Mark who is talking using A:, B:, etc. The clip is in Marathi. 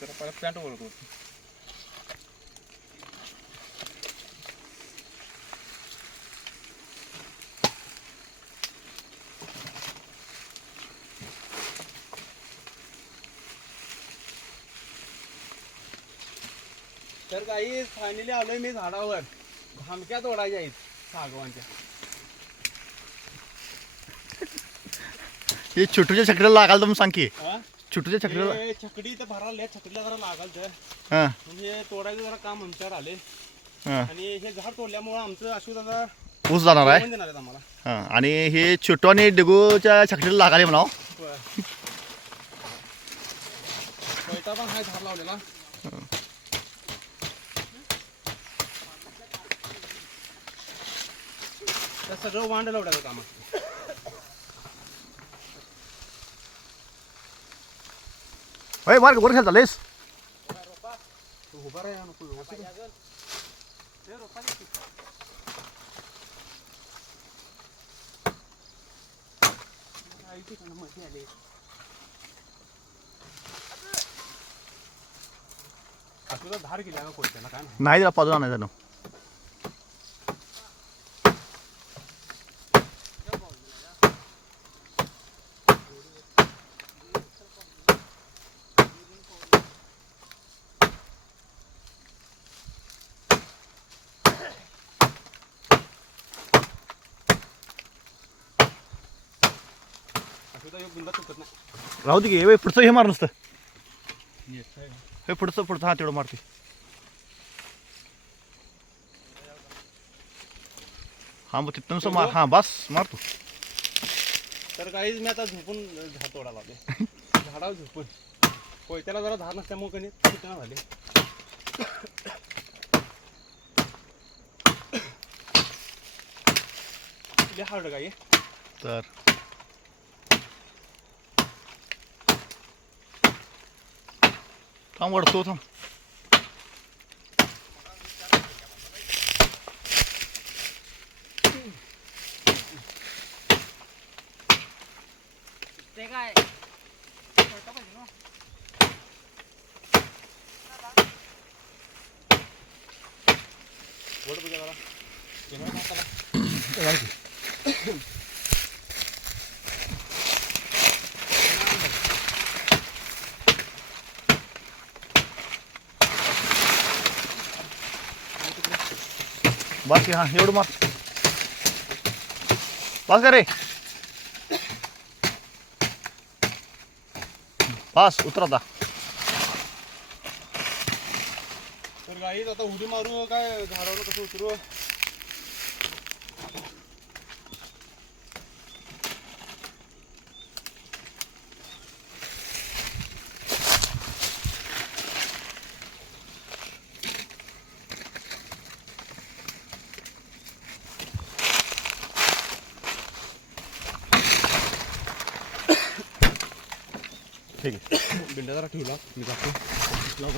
A: तर पहिला पॅन्ट ओळखतो तर काही फायनली आलोय मी झाडावर. धामक्या तोडायच्या आहेत सागवांच्या
B: हे छोटूच्या छकडीला लागाल तर मग सांग की.
A: हा?
B: छोटूच्या छकडीला
A: हे छकडी तर भरायला छकडीला जरा लागाल तर.
B: हां.
A: म्हणजे तोडायचं जरा काम आमच्यावर आले.
B: हां.
A: आणि हे झाड तोडल्यामुळं आमचं अशोक दादा
B: ऊस जाणार आहे?
A: जेवण देणार आहेत आम्हाला.
B: हां. आणि हे छोटू आणि डिगूच्या छकडीला लागाले म्हणाव.
A: पण हाय झाड लावलेला. त्या सगळं वांड लावण्याचं काम असतं
B: होय मार्ग वर खेळ चाललेस
A: तू उभा राहा नको व्यवस्थित. ते रोपा दे की. आई ठिकाणं मध्ये आले. आ, तुझा धार गेला का कोणत्याला काय नाही
B: त्याला पाजून आणायचं ना राहू दे की पुढचं हे मार नुसतं. हे पुढचं पुढचं हा तेवढं मारते. हां मग तिथं नुसतं मार. हां बस मार तू.
A: तर काहीच मी आता झोपून झाड तोडा लावले झाडावर झोपून. कोयत्याला जरा धार नसल्यामुळे कधी सुटना झाले. हार्ड काय
B: तर थांब वडतो थांब
A: ते काय वड बघा जरा
B: बाकी हां एवढं मार पास का रे? पास उतरा आता.
A: तर गाईत आता उडी मारू काय झाडावर कसं उतरू?
B: ठीक आहे.
A: बिंडा जरा ठेवला. मी जातो. लाव